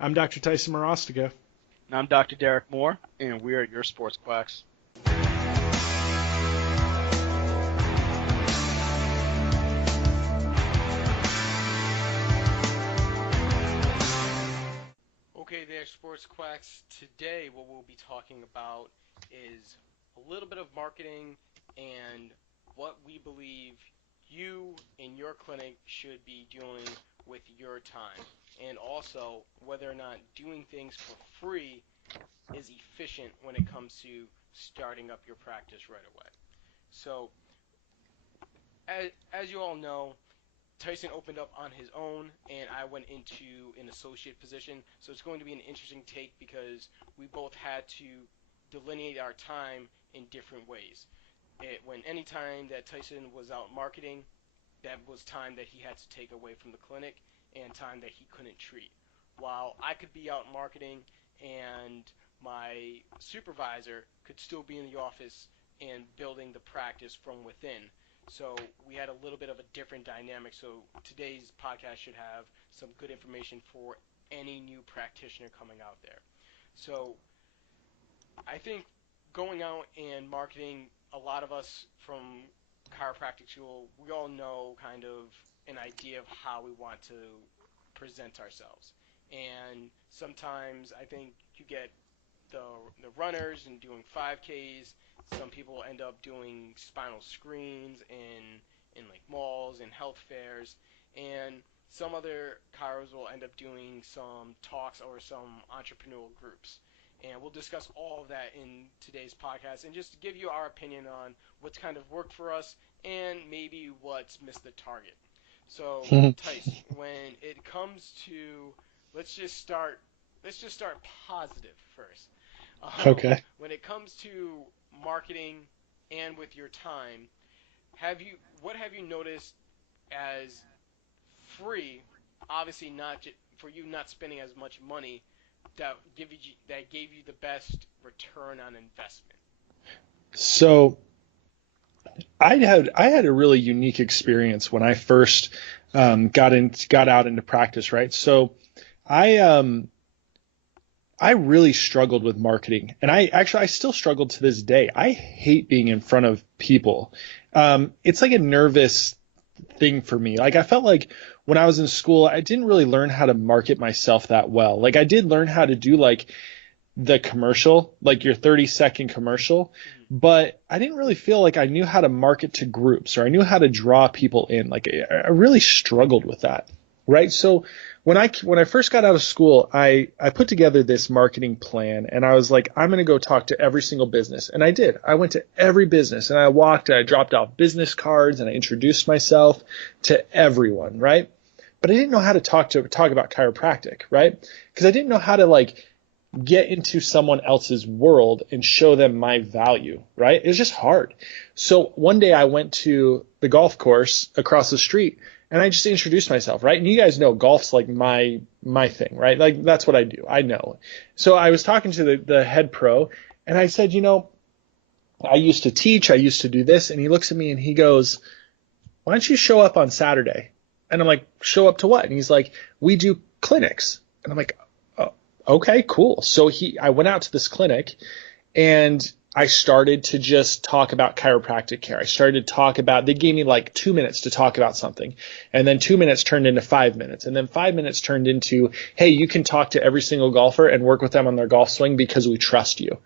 I'm Dr. Tyson Morostiga. And I'm Dr. Derek Moore, and we are your sports quacks. Okay there, Sports Quacks. Today, what we'll be talking about is a little bit of marketing and what we believe you in your clinic should be doing with your time. And also, whether or not doing things for free is efficient when it comes to starting up your practice right away. So, as you all know, Tyson opened up on his own, and I went into an associate position. So it's going to be an interesting take because we both had to delineate our time in different ways. When any time that Tyson was out marketing, that was time that he had to take away from the clinic and time that he couldn't treat. While I could be out marketing and my supervisor could still be in the office and building the practice from within. So we had a little bit of a different dynamic. So today's podcast should have some good information for any new practitioner coming out there. So I think going out and marketing, a lot of us from chiropractic school, we all know kind of an idea of how we want to present ourselves. And sometimes I think you get the the runners and doing 5Ks. Some people end up doing spinal screens in like malls and health fairs, and some other chiros will end up doing some talks or some entrepreneurial groups. And we'll discuss all of that in today's podcast and just give you our opinion on what's kind of worked for us and maybe what's missed the target. So, Tice, when it comes to let's just start let's just start positive first. Okay. When it comes to marketing and with your time, have you what have you noticed as free? Obviously, not for you not spending as much money that gave you the best return on investment. So I had a really unique experience when I first got out into practice, right? So I I really struggled with marketing, and I still struggle to this day. I hate being in front of people. It's like a nervous thing for me. Like I felt like when I was in school, I didn't really learn how to market myself that well. Like I did learn how to do like the commercial, like your 30-second commercial, Mm-hmm. but I didn't really feel like I knew how to market to groups or I knew how to draw people in. Like I really struggled with that. Right. So when I first got out of school, I put together this marketing plan and I was like, I'm going to go talk to every single business. And I did. I went to every business and I walked and I dropped off business cards and I introduced myself to everyone. Right. But I didn't know how to talk about chiropractic. Right. Because I didn't know how to like get into someone else's world and show them my value, right? It was just hard. So one day I went to the golf course across the street and I just introduced myself, right? And you guys know golf's like my thing, right? Like that's what I do. I know. So I was talking to the head pro and I said, I used to teach, I used to do this, and he looks at me and he goes, "Why don't you show up on Saturday?" And I'm like, "Show up to what?" And he's like, "We do clinics." And I'm like, "Oh, okay, cool." So I went out to this clinic and I started to just talk about chiropractic care. I started to talk about, they gave me like 2 minutes to talk about something. And then 2 minutes turned into 5 minutes. And then 5 minutes turned into, hey, you can talk to every single golfer and work with them on their golf swing because we trust you.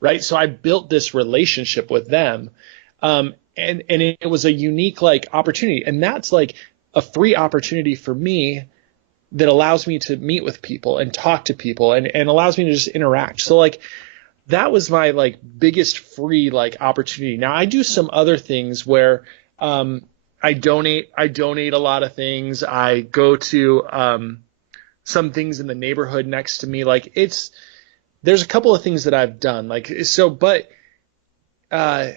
Right. So I built this relationship with them. And it was a unique like opportunity. And that's like a free opportunity for me that allows me to meet with people and talk to people and allows me to just interact. So like that was my like biggest free like opportunity. Now I do some other things where I donate a lot of things. I go to some things in the neighborhood next to me. Like there's a couple of things that I've done. Like so, but uh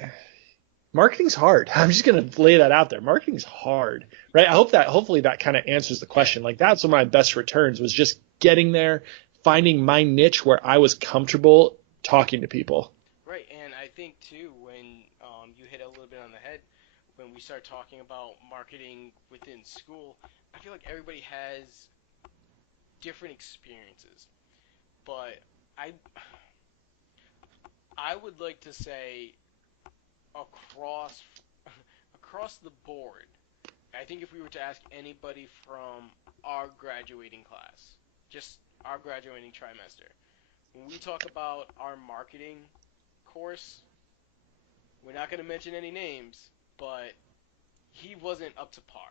marketing's hard. I'm just gonna lay that out there. Marketing's hard, right? Hopefully that kind of answers the question. Like that's one of my best returns was just getting there, finding my niche where I was comfortable talking to people. Right, and I think too when you hit a little bit on the head when we start talking about marketing within school, I feel like everybody has different experiences. But I I would like to say across across the board, I think if we were to ask anybody from our graduating class, just our graduating trimester, when we talk about our marketing course, we're not going to mention any names, but he wasn't up to par.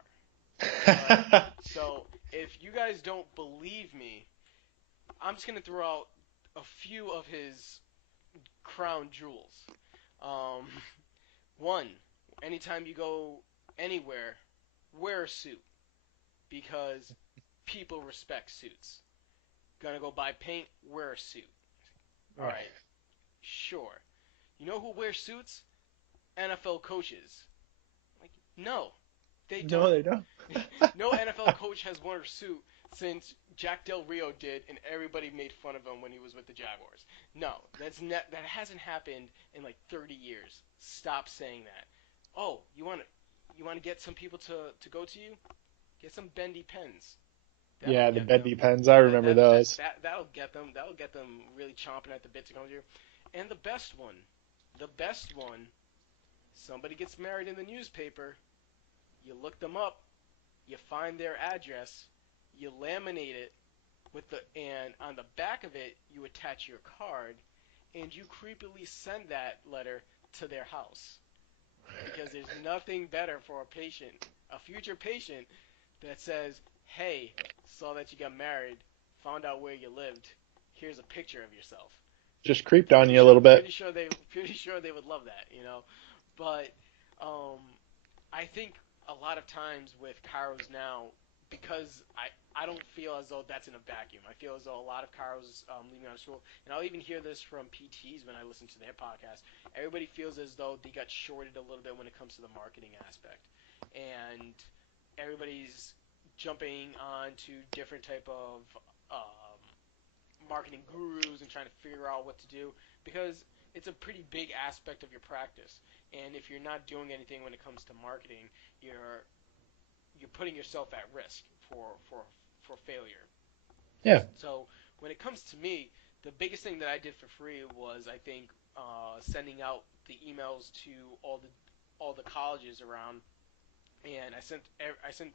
All right. So if you guys don't believe me, I'm just going to throw out a few of his crown jewels. Um, one, anytime you go anywhere, wear a suit because people respect suits. Gonna go buy paint, wear a suit. All Right. right, sure. You know who wears suits? NFL coaches. Like, no, they No, don't. they don't. No NFL coach has worn a suit since Jack Del Rio did, and everybody made fun of him when he was with the Jaguars. No, that hasn't happened in like 30 years. Stop saying that. Oh, you want to get some people to go to you? Get some bendy pens. That'll Yeah, the get them. bendy pens. I remember those. That'll get them. That'll get them really chomping at the bit to come to you. And the best one. Somebody gets married in the newspaper. You look them up. You find their address. You laminate it and on the back of it you attach your card, and you creepily send that letter to their house. Because there's nothing better for a future patient, that says, "Hey, saw that you got married, found out where you lived. Here's a picture of yourself." Just creeped on you a little bit. Pretty sure they would love that. But um, I think a lot of times with chiros now, because I don't feel as though that's in a vacuum. I feel as though a lot of chiros leaving out of school, and I'll even hear this from PTs when I listen to their podcast. Everybody feels as though they got shorted a little bit when it comes to the marketing aspect, and everybody's jumping on to different type of marketing gurus and trying to figure out what to do, because it's a pretty big aspect of your practice. And if you're not doing anything when it comes to marketing, you're you're putting yourself at risk for failure. Yeah. So when it comes to me, the biggest thing that I did for free was, I think, sending out the emails to all the colleges around, and I sent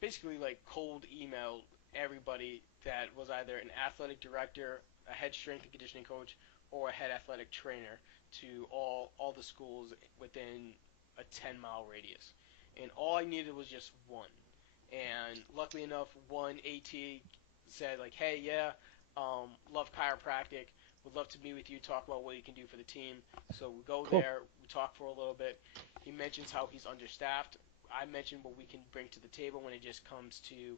basically like cold email everybody that was either an athletic director, a head strength and conditioning coach, or a head athletic trainer, to all the schools within a 10-mile radius. And all I needed was just one. And luckily enough, one AT said like, "Hey, yeah, love chiropractic. Would love to meet with you, talk about what you can do for the team." So we go Cool. there, we talk for a little bit. He mentions how he's understaffed. I mentioned what we can bring to the table when it just comes to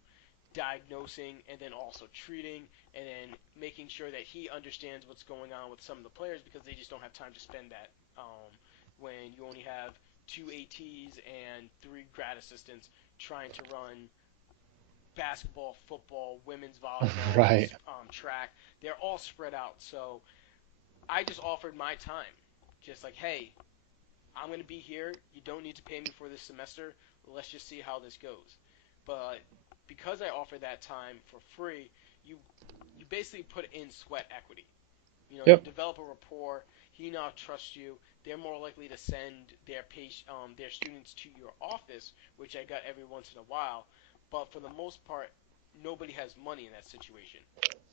diagnosing and then also treating, and then making sure that he understands what's going on with some of the players, because they just don't have time to spend that when you only have two ATs and three grad assistants trying to run basketball, football, women's volleyball, Right. track. They're all spread out. So I just offered my time. Just like, hey, I'm going to be here. You don't need to pay me for this semester. Let's just see how this goes. But because I offer that time for free, you you basically put in sweat equity. You Yep. develop a rapport. He now trusts you. They're more likely to send their students to your office, which I got every once in a while. But for the most part, nobody has money in that situation.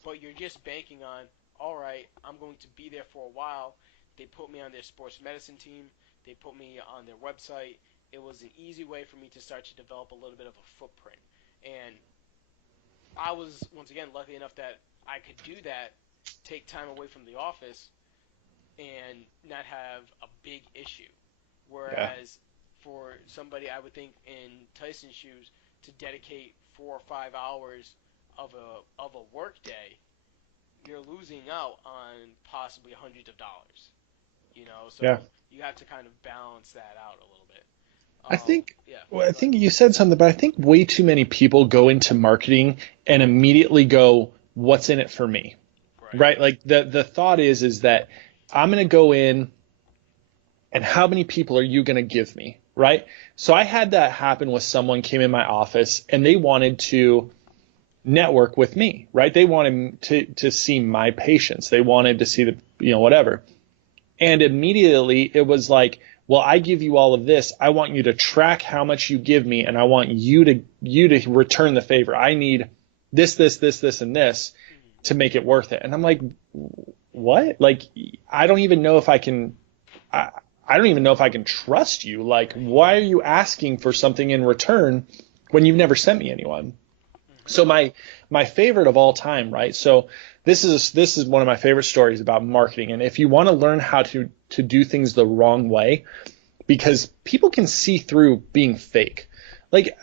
But you're just banking on, all right, I'm going to be there for a while. They put me on their sports medicine team. They put me on their website. It was an easy way for me to start to develop a little bit of a footprint. And I was, once again, lucky enough that I could do that, take time away from the office, and not have a big issue. Yeah. Whereas for somebody, I would think in Tyson's shoes, to dedicate 4 or 5 hours of a work day, you're losing out on possibly hundreds of dollars. Yeah. So you have to kind of balance that out a little bit. I think, Yeah, well, I go ahead. think you said something, but I think way too many people go into marketing and immediately go, "What's in it for me?" Right. Right? Like the thought is that I'm going to go in, and how many people are you going to give me? Right? So I had that happen with someone came in my office and they wanted to network with me, right? They wanted to see my patients. They wanted to see the, whatever. And immediately it was like, well, I give you all of this. I want you to track how much you give me, and I want you to return the favor. I need this, and this to make it worth it. And I'm like, what? Like, I don't even know if I can. I don't even know if I can trust you. Like, why are you asking for something in return when you've never sent me anyone? So my favorite of all time, right? So this is one of my favorite stories about marketing. And if you want to learn how to do things the wrong way, because people can see through being fake. Like,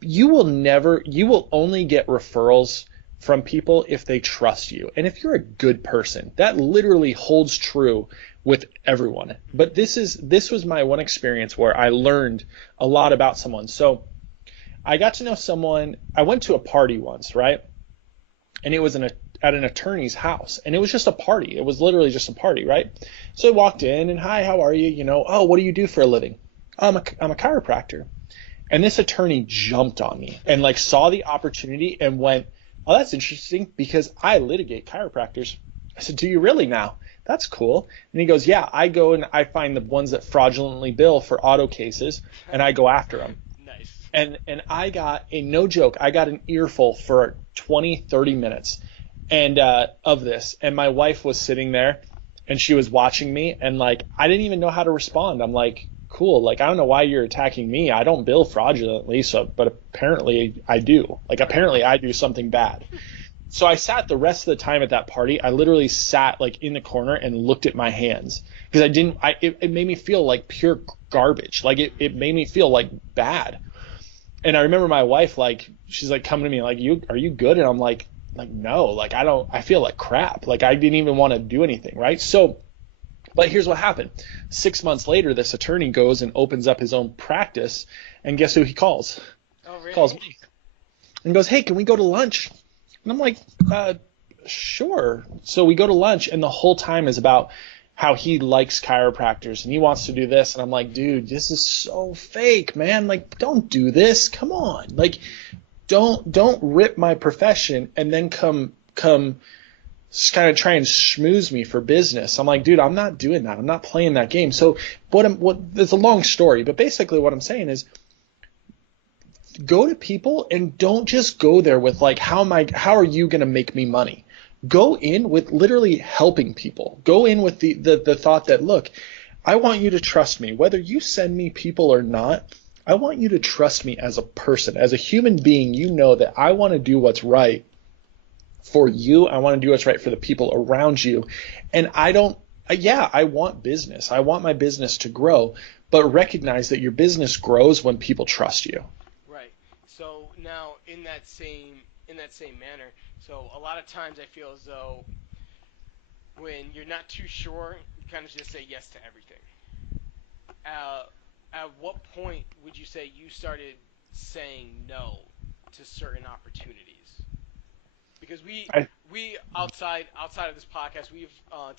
you will only get referrals from people if they trust you. And if you're a good person, that literally holds true with everyone. But this was my one experience where I learned a lot about someone. So I got to know someone. I went to a party once, right? And it was at an attorney's house, and it was just a party. It was literally just a party, right? So I walked in and, hi, how are you? Oh, what do you do for a living? I'm a chiropractor. And this attorney jumped on me and like saw the opportunity and went, oh, that's interesting because I litigate chiropractors. I said, do you really now? That's cool. And he goes, yeah, I go and I find the ones that fraudulently bill for auto cases, and I go after them. Nice. And I got no joke, I got an earful for 20, 30 minutes and of this. And my wife was sitting there and she was watching me, and like, I didn't even know how to respond. I'm like, cool. Like, I don't know why you're attacking me. I don't bill fraudulently. But apparently I do. Like, apparently I do something bad. So I sat the rest of the time at that party. I literally sat like in the corner and looked at my hands because it made me feel like pure garbage. Like it made me feel like bad. And I remember my wife, like, she's like coming to me like, are you good? And I'm like, no, like, I feel like crap. Like, I didn't even want to do anything. Right. So, but here's what happened. 6 months later, this attorney goes and opens up his own practice, and guess who he calls? Oh, really? Calls me and goes, hey, can we go to lunch? And I'm like, sure. So we go to lunch, and the whole time is about how he likes chiropractors and he wants to do this. And I'm like, dude, this is so fake, man. Like, don't do this. Come on. Like, don't rip my profession and then come kind of try and schmooze me for business. I'm like, dude, I'm not doing that. I'm not playing that game. So it's a long story, but basically what I'm saying is, go to people and don't just go there with like, how are you going to make me money? Go in with literally helping people. Go in with the thought that, look, I want you to trust me. Whether you send me people or not, I want you to trust me as a person, as a human being. You know that I want to do what's right for you. I want to do what's right for the people around you. And I want business. I want my business to grow, but recognize that your business grows when people trust you. Right. So now in that same manner, so a lot of times I feel as though when you're not too sure, you kind of just say yes to everything. At what point would you say you started saying no to certain opportunities? Because we outside of this podcast,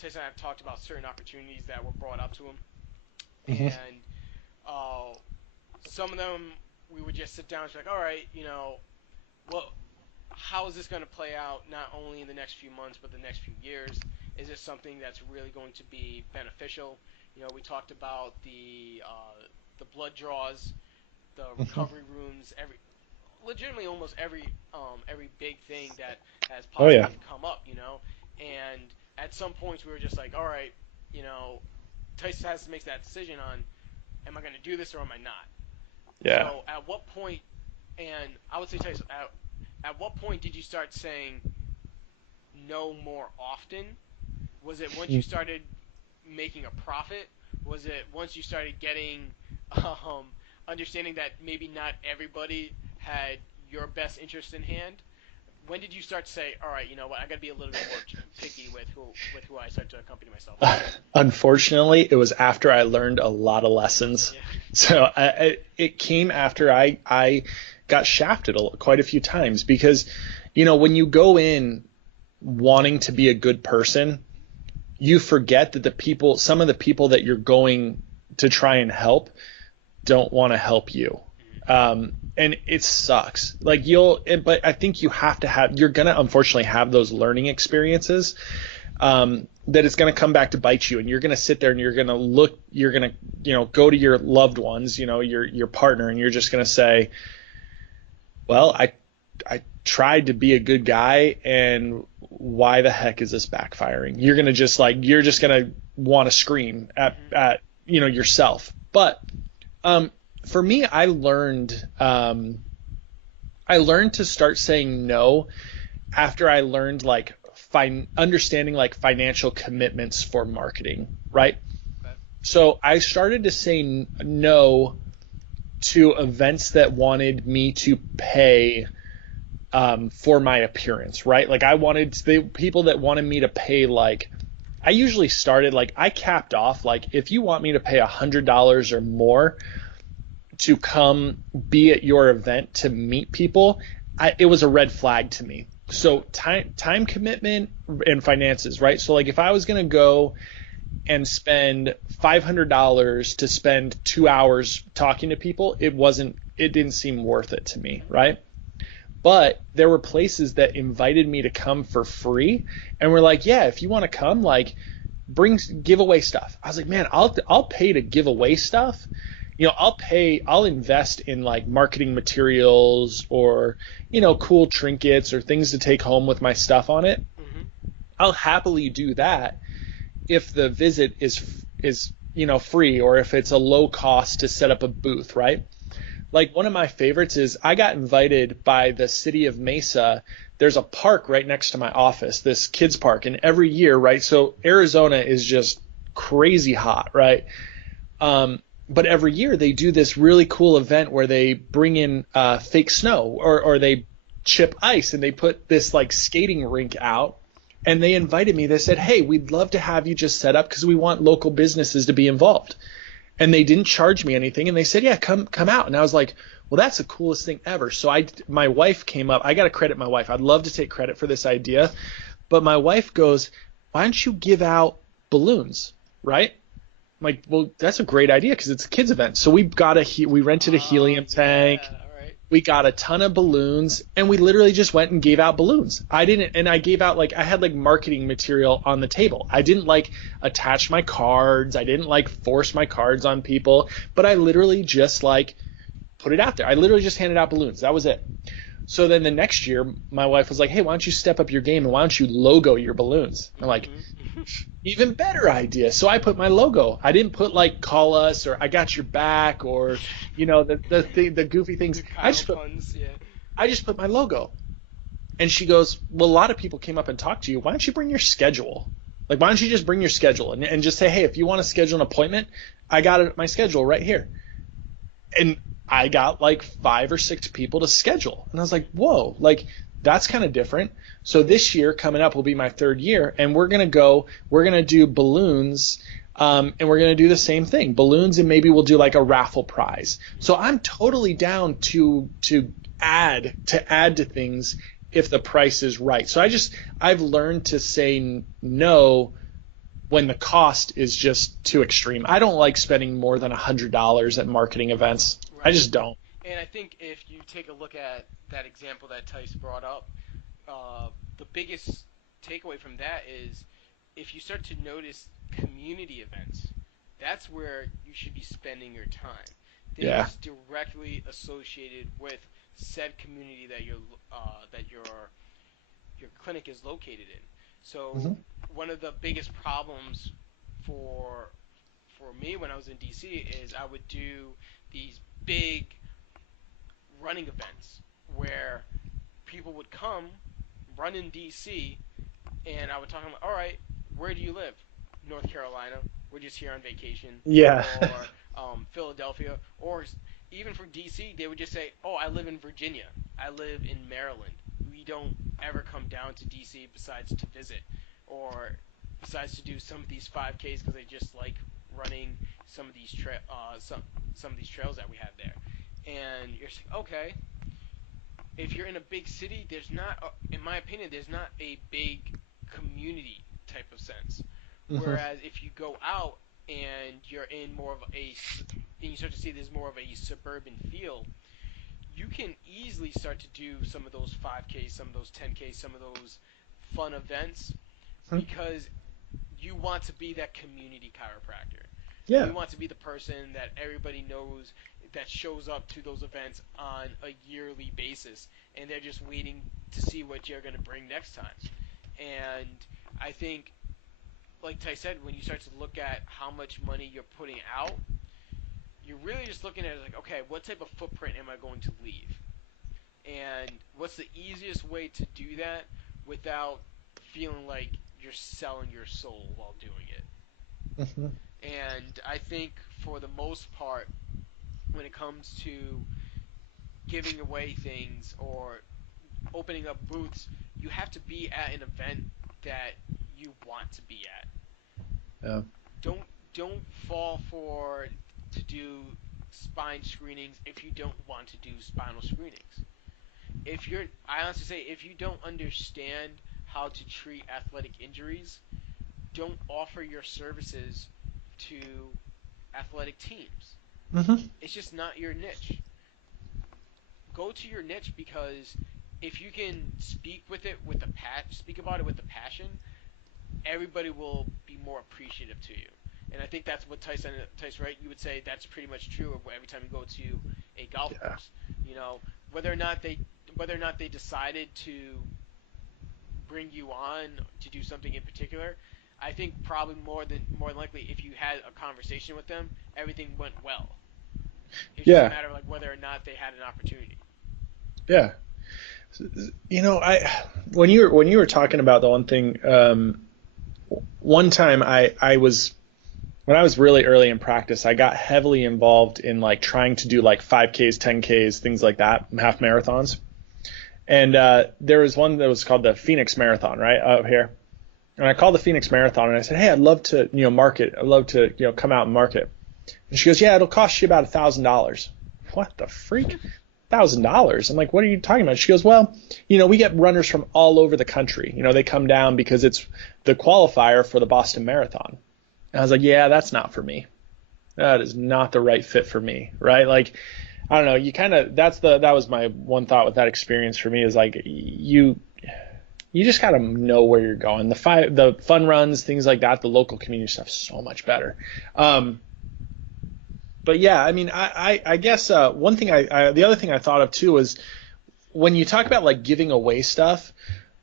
Tyson and I have talked about certain opportunities that were brought up to him, Mm-hmm. and some of them we would just sit down and be like, all right, how is this going to play out not only in the next few months but the next few years? Is this something that's really going to be beneficial? We talked about the blood draws, the recovery rooms, legitimately almost every big thing that has possibly come up, and at some points we were just like, all right, Tyson has to make that decision on, am I going to do this or am I not? Yeah. So at what point, and I would say, Tyson, at what point did you start saying no more often? Was it once you started making a profit? Was it once you started getting understanding that maybe not everybody had your best interest in hand? When did you start to say, all right, you know what, I got to be a little bit more picky with who I start to accompany myself with? Unfortunately, it was after I learned a lot of lessons. Yeah. So it came after I got shafted quite a few times because, when you go in wanting to be a good person, you forget that some of the people that you're going to try and help don't want to help you. And it sucks. Like but I think you're going to unfortunately have those learning experiences, that it's going to come back to bite you, and you're going to sit there and you're going to, go to your loved ones, your partner, and you're just going to say, well, I tried to be a good guy, and why the heck is this backfiring? You're just going to want to scream at yourself. But for me, I learned to start saying no after I learned like understanding like financial commitments for marketing, right? Okay. So I started to say no to events that wanted me to pay for my appearance, right? Like the people that wanted me to pay, like I usually started, like I capped off, like if you want me to pay $100 or more to come be at your event to meet people, it was a red flag to me. So time commitment and finances, right? So like if I was going to go and spend $500 to spend 2 hours talking to people, it didn't seem worth it to me, right? But there were places that invited me to come for free and were like, yeah, if you want to come, like give away stuff. I was like, man, I'll pay to give away stuff. I'll invest in like marketing materials or, cool trinkets or things to take home with my stuff on it. Mm-hmm. I'll happily do that if the visit is free, or if it's a low cost to set up a booth, right? Like one of my favorites is I got invited by the city of Mesa. There's a park right next to my office, this kids park, and every year, right? So Arizona is just crazy hot, right? But every year they do this really cool event where they bring in fake snow, or they chip ice, and they put this like skating rink out. And they invited me. They said, hey, we'd love to have you just set up because we want local businesses to be involved. And they didn't charge me anything. And they said, yeah, come out. And I was like, well, that's the coolest thing ever. So my wife came up. I got to credit my wife. I'd love to take credit for this idea. But my wife goes, why don't you give out balloons, right? I'm like, well, that's a great idea because it's a kids event. So we rented a helium tank. Yeah, all right. We got a ton of balloons, and we literally just went and gave out balloons. I gave out, like, I had like marketing material on the table. I didn't like attach my cards. I didn't like force my cards on people, but I literally just like put it out there. I literally just handed out balloons. That was it. So then the next year, my wife was like, hey, why don't you step up your game and why don't you logo your balloons? I'm like, even better idea. So I put my logo. I didn't put like call us or I got your back or, the goofy things. I just put my logo. And she goes, well, a lot of people came up and talked to you. Why don't you bring your schedule? Like, why don't you just bring your schedule and just say, hey, if you want to schedule an appointment, I got my schedule right here. And I got like 5 or 6 people to schedule. And I was like, whoa, like that's kind of different. So this year coming up will be my 3rd year, and we're going to do balloons, and we're going to do the same thing, balloons, and maybe we'll do like a raffle prize. So I'm totally down to add to things if the price is right. So I've learned to say no when the cost is just too extreme. I don't like spending more than $100 at marketing events. Right. I just don't. And I think if you take a look at that example that Tice brought up, the biggest takeaway from that is if you start to notice community events, that's where you should be spending your time. Things directly associated with said community that your clinic is located in. So one of the biggest problems for me when I was in DC is I would do these big running events where people would come run in DC, and I would talk to them, all right, where do you live? North Carolina. We're just here on vacation. Yeah. Or Philadelphia. Or even for DC, they would just say, oh, I live in Virginia. I live in Maryland. We don't ever come down to DC besides to visit, or besides to do some of these 5Ks because they just like running some of these some of these trails that we have there. And you're saying, okay, if you're in a big city, there's not, in my opinion, there's not a big community type of sense. Whereas if you go out and you're in more of and you start to see there's more of a suburban feel, you can easily start to do some of those 5Ks, some of those 10Ks, some of those fun events because you want to be that community chiropractor. Yeah. You want to be the person that everybody knows that shows up to those events on a yearly basis, and they're just waiting to see what you're going to bring next time. And I think, like Ty said, when you start to look at how much money you're putting out, you're really just looking at it like, okay, what type of footprint am I going to leave? And what's the easiest way to do that without feeling like you're selling your soul while doing it? Mm-hmm. And I think for the most part, when it comes to giving away things or opening up booths, you have to be at an event that you want to be at. Yeah. Don't don't fall for to do spine screenings if you don't want to do spinal screenings. I honestly say, if you don't understand how to treat athletic injuries, don't offer your services to athletic teams. Mm-hmm. It's just not your niche. Go to your niche, because if you can speak about it with a passion, everybody will be more appreciative to you. And I think that's what Tyson, right? You would say that's pretty much true of every time you go to a golf Yeah. course. You know, whether or not they decided to bring you on to do something in particular, I think probably more than likely, if you had a conversation with them, everything went well. It's just a Yeah. matter of like whether or not they had an opportunity. Yeah. I when you were talking about the one thing, one time I was when I was really early in practice, I got heavily involved in like trying to do like 5Ks, 10Ks, things like that, half marathons. And there was one that was called the Phoenix Marathon, right, out here. And I called the Phoenix Marathon and I said, hey, I'd love to, market. I'd love to, come out and market. And she goes, yeah, it'll cost you about $1,000. What the freak? $1,000? I'm like, what are you talking about? She goes, well, we get runners from all over the country. They come down because it's the qualifier for the Boston Marathon. And I was like, yeah, that's not for me. That is not the right fit for me, right? Like, I don't know. That was my one thought with that experience for me, is like, you just got to know where you're going. The fun runs, things like that, the local community stuff is so much better. But yeah, I mean, I guess one thing the other thing I thought of too was when you talk about like giving away stuff.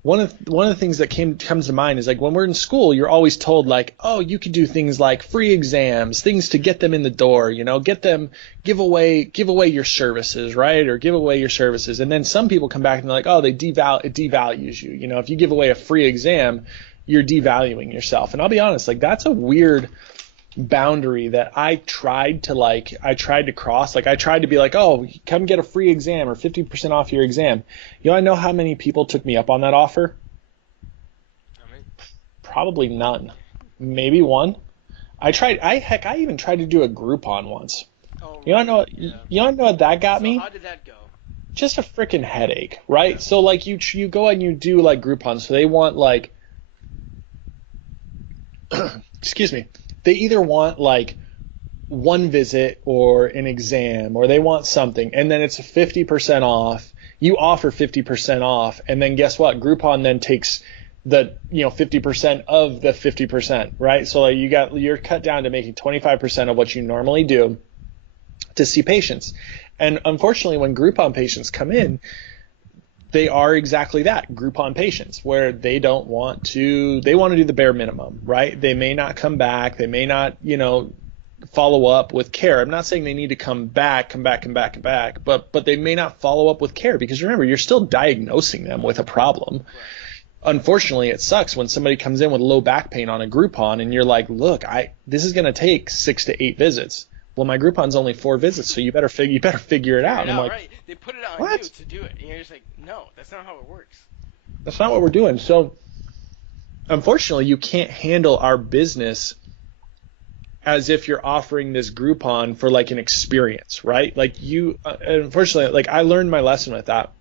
One of the things that comes to mind is like when we're in school, you're always told like, oh, you could do things like free exams, things to get them in the door, give away your services, right? Or give away your services. And then some people come back and they're like, oh, it devalues you. If you give away a free exam, you're devaluing yourself. And I'll be honest, like that's a weird boundary that I tried to cross. Like I tried to be like, oh, come get a free exam or 50% off your exam. I know how many people took me up on that offer? Probably none. Maybe one. I even tried to do a Groupon once. Oh, You want to know? yeah. You want to know what that got me? How did that go? Just a freaking headache, right? So like you go and you do like Groupon. So they want like, excuse me. They either want like one visit or an exam, or they want something, and then it's 50% off. You offer 50% off, and then guess what? Groupon then takes the 50% of the 50%, right? So like you're cut down to making 25% of what you normally do to see patients. And unfortunately, when Groupon patients come in, they are exactly that, Groupon patients, where they want to do the bare minimum, right? They may not come back. They may not, follow up with care. I'm not saying they need to come back, but they may not follow up with care, because remember, you're still diagnosing them with a problem. Right. Unfortunately, it sucks when somebody comes in with low back pain on a Groupon and you're like, look, this is going to take 6 to 8 visits. Well, my Groupon's only 4 visits, so you better figure it out. And I'm like, right. They put it on what? you to do it, and you're just like, no, that's not how it works. That's not what we're doing. So, unfortunately, you can't handle our business as if you're offering this Groupon for like an experience, right? Like unfortunately, like I learned my lesson with that.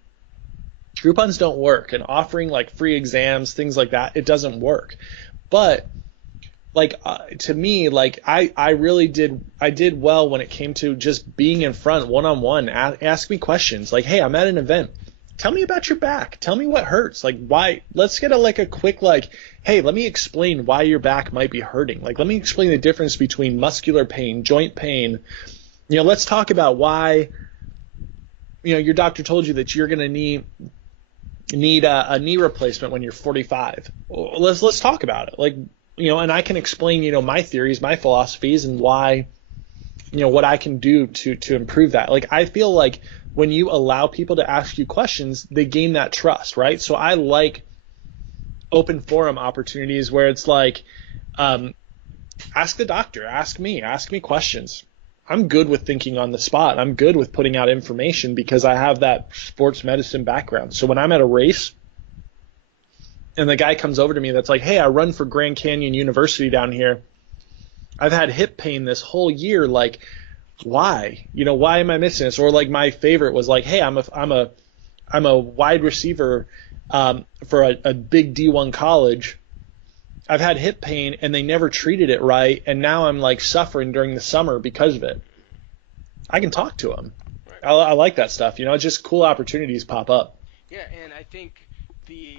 Groupons don't work, and offering like free exams, things like that, it doesn't work. But like to me, like I really did well when it came to just being in front one on one. Ask me questions like, hey, I'm at an event. Tell me about your back. Tell me what hurts. Like why? Let's get a quick like, hey, let me explain why your back might be hurting. Like let me explain the difference between muscular pain, joint pain. Let's talk about why your doctor told you that you're going to need a knee replacement when you're 45. Let's talk about it. Like, and I can explain, my theories, my philosophies, and why, what I can do to improve that. Like, I feel like when you allow people to ask you questions, they gain that trust, right? So I like open forum opportunities where it's like, ask the doctor, ask me questions. I'm good with thinking on the spot. I'm good with putting out information because I have that sports medicine background. So when I'm at a race and the guy comes over to me that's like, hey, I run for Grand Canyon University down here. I've had hip pain this whole year. Like, why? Why am I missing this? Or like my favorite was like, hey, I'm a wide receiver for a big D1 college. I've had hip pain and they never treated it right, and now I'm like suffering during the summer because of it. I can talk to them. Right. I like that stuff. It's just cool opportunities pop up. Yeah, and I think the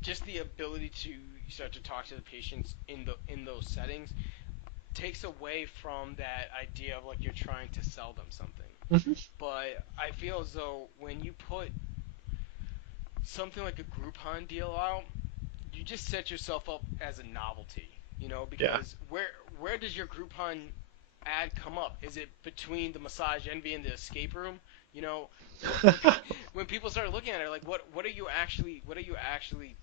just the ability to start to talk to the patients in those settings takes away from that idea of like you're trying to sell them something. Mm-hmm. But I feel as though when you put something like a Groupon deal out, you just set yourself up as a novelty, Yeah. because where does your Groupon ad come up? Is it between the massage envy and the escape room? You know, when people start looking at it, like what are you actually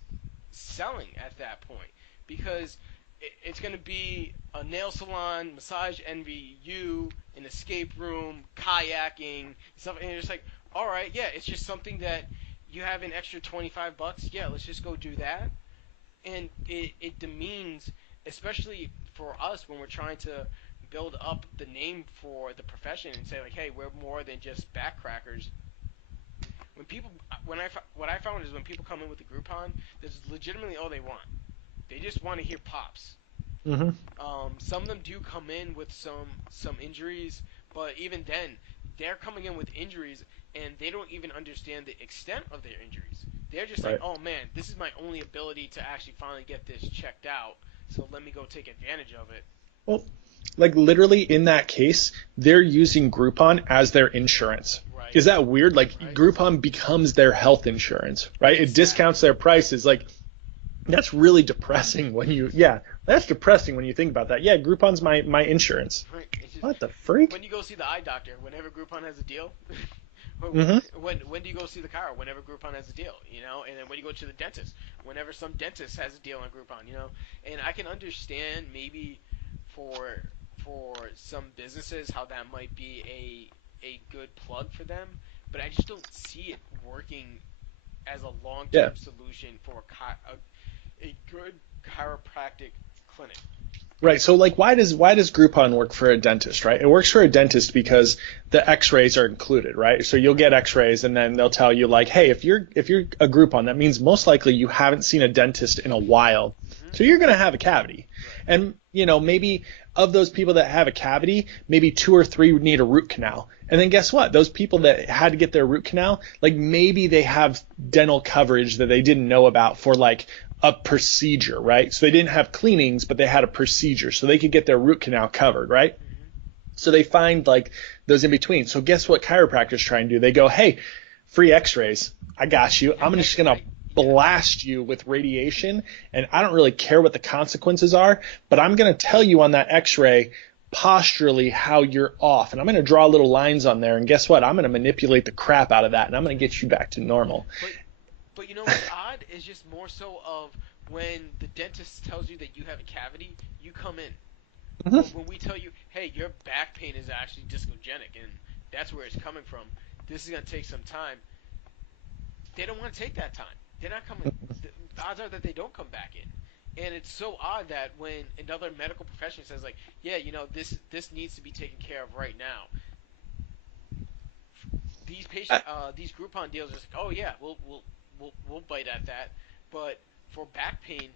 selling at that point? Because it's going to be a nail salon, massage envy, you, an escape room, kayaking, stuff, and you're just like, all right, yeah, it's just something that you have an extra $25. Yeah, let's just go do that. And it demeans, especially for us when we're trying to build up the name for the profession and say like, hey, we're more than just backcrackers. When people, what I found is when people come in with a Groupon, that's legitimately all they want. They just want to hear pops. Mm-hmm. Some of them do come in with some injuries, but even then, they're coming in with injuries and they don't even understand the extent of their injuries. They're just like, Right. oh man, this is my only ability to actually finally get this checked out, so let me go take advantage of it. Well, like literally in that case, they're using Groupon as their insurance. Right, Is that weird? Like right, Groupon becomes their health insurance, right? It exactly. discounts their prices. Like that's really depressing yeah, that's depressing when you think about that. Yeah, Groupon's my insurance. Right. It's just What the freak? when you go see the eye doctor, whenever Groupon has a deal. Mm-hmm. when do you go see the chiro? Whenever Groupon has a deal, and then when you go to the dentist, whenever some dentist has a deal on Groupon. And I can understand maybe for some businesses how that might be a good plug for them, but I just don't see it working as a long Yeah. term solution for a good chiropractic clinic. Right. So like why does Groupon work for a dentist, right? It works for a dentist because the x-rays are included, right? So you'll get x-rays and then they'll tell you like, "Hey, if you're a Groupon, that means most likely you haven't seen a dentist in a while. So Hmm. you're going to have a cavity." Right. And maybe of those people that have a cavity, maybe 2 or 3 would need a root canal. And then guess what? Those people that had to get their root canal, like maybe they have dental coverage that they didn't know about for like a procedure, right? So they didn't have cleanings, but they had a procedure, so they could get their root canal covered, right? Hmm. So they find like those in between. So guess what chiropractors try and do? They go, hey, free x-rays. I got you. I'm just going to Right. Yeah. blast you with radiation, and I don't really care what the consequences are, but I'm going to tell you on that x-ray posturally how you're off, and I'm going to draw little lines on there, and guess what? I'm going to manipulate the crap out of that, and I'm going to get you back to normal. But But you know what's odd is just more so of when the dentist tells you that you have a cavity, you come in. Mm-hmm. When we tell you, hey, your back pain is actually discogenic and that's where it's coming from, this is going to take some time, they don't want to take that time. They're not coming. The odds are that they don't come back in. And it's so odd that when another medical profession says like, yeah, this needs to be taken care of right now. These Groupon deals are like, oh yeah, we'll bite at that. But for back pain,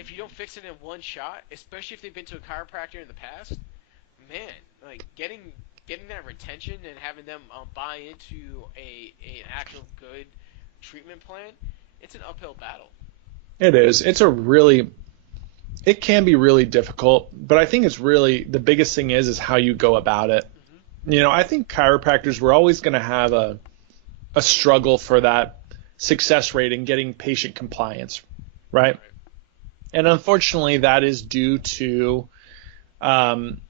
if you don't fix it in one shot, especially if they've been to a chiropractor in the past, man, like getting that retention and having them buy into an actual good treatment plan, it's an uphill battle. It is. It can be really difficult, but I think it's really the biggest thing is how you go about it. Hmm. I think chiropractors we're always going to have a struggle for that success rate in getting patient compliance, right? Right. And unfortunately, that is due to um,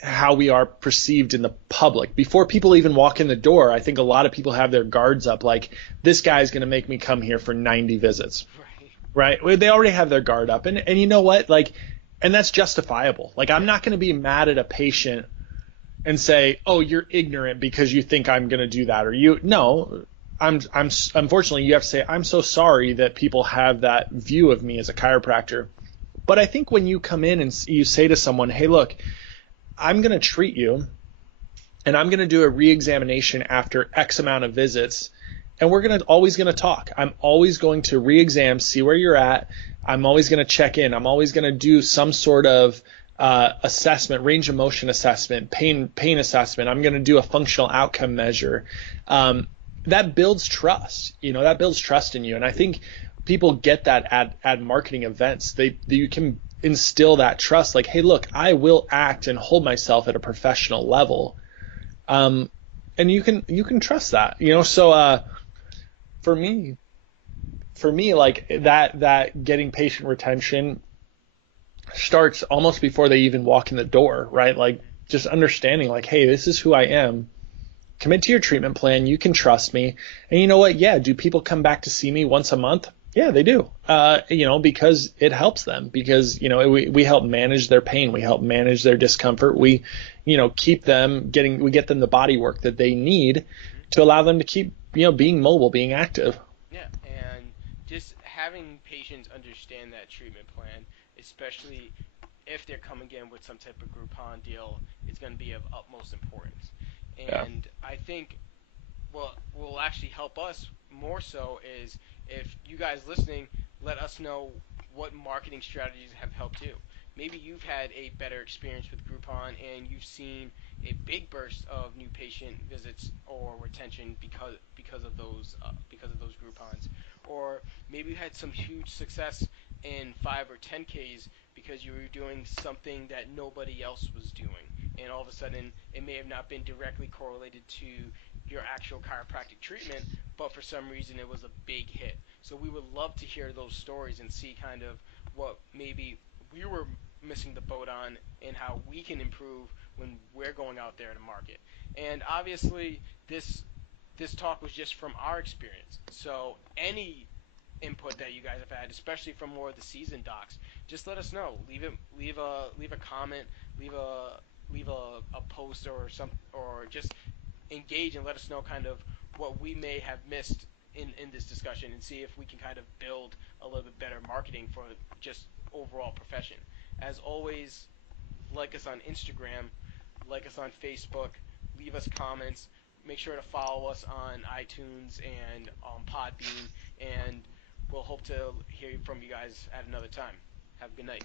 how we are perceived in the public. Before people even walk in the door, I think a lot of people have their guards up, like this guy's going to make me come here for 90 visits, Right. right? Well, they already have their guard up, and you know what? Like, and that's justifiable. Like, I'm Yeah. not going to be mad at a patient and say, "Oh, you're ignorant because you think I'm going to do that," or you no. I'm unfortunately you have to say I'm so sorry that people have that view of me as a chiropractor. But I think when you come in and you say to someone, "Hey, look, I'm going to treat you and I'm going to do a re-examination after X amount of visits, and we're always going to talk. I'm always going to re-exam, see where you're at. I'm always going to check in. I'm always going to do some sort of assessment, range of motion assessment, pain assessment. I'm going to do a functional outcome measure. That builds trust. That builds trust in you, and I think people get that at marketing events. You can instill that trust, like, hey, look, I will act and hold myself at a professional level, um, and you can trust that. So for me, like that getting patient retention starts almost before they even walk in the door, right? Like just understanding, like, hey, this is who I am. Commit to your treatment plan. You can trust me. And you know what? Yeah, do people come back to see me once a month? Yeah, they do. Because it helps them. Because we help manage their pain. We help manage their discomfort. We, we get them the body work that they need Hmm. to allow them to keep, being mobile, being active. Yeah, and just having patients understand that treatment plan, especially if they're coming in with some type of Groupon deal, is going to be of utmost importance. Yeah. And I think what will actually help us more so is if you guys listening let us know what marketing strategies have helped you. Maybe you've had a better experience with Groupon and you've seen a big burst of new patient visits or retention because of those Groupons, or maybe you had some huge success in 5 or 10Ks because you were doing something that nobody else was doing, and all of a sudden it may have not been directly correlated to your actual chiropractic treatment, but for some reason it was a big hit. So we would love to hear those stories and see kind of what maybe we were missing the boat on and how we can improve when we're going out there to market. And obviously this talk was just from our experience. So any input that you guys have had, especially from more of the seasoned docs, just let us know. Leave a comment, leave a post or some, or just engage and let us know kind of what we may have missed in this discussion, and see if we can kind of build a little bit better marketing for just overall profession. As always, like us on Instagram, like us on Facebook, leave us comments. Make sure to follow us on iTunes and on Podbean, and we'll hope to hear from you guys at another time. Have a good night.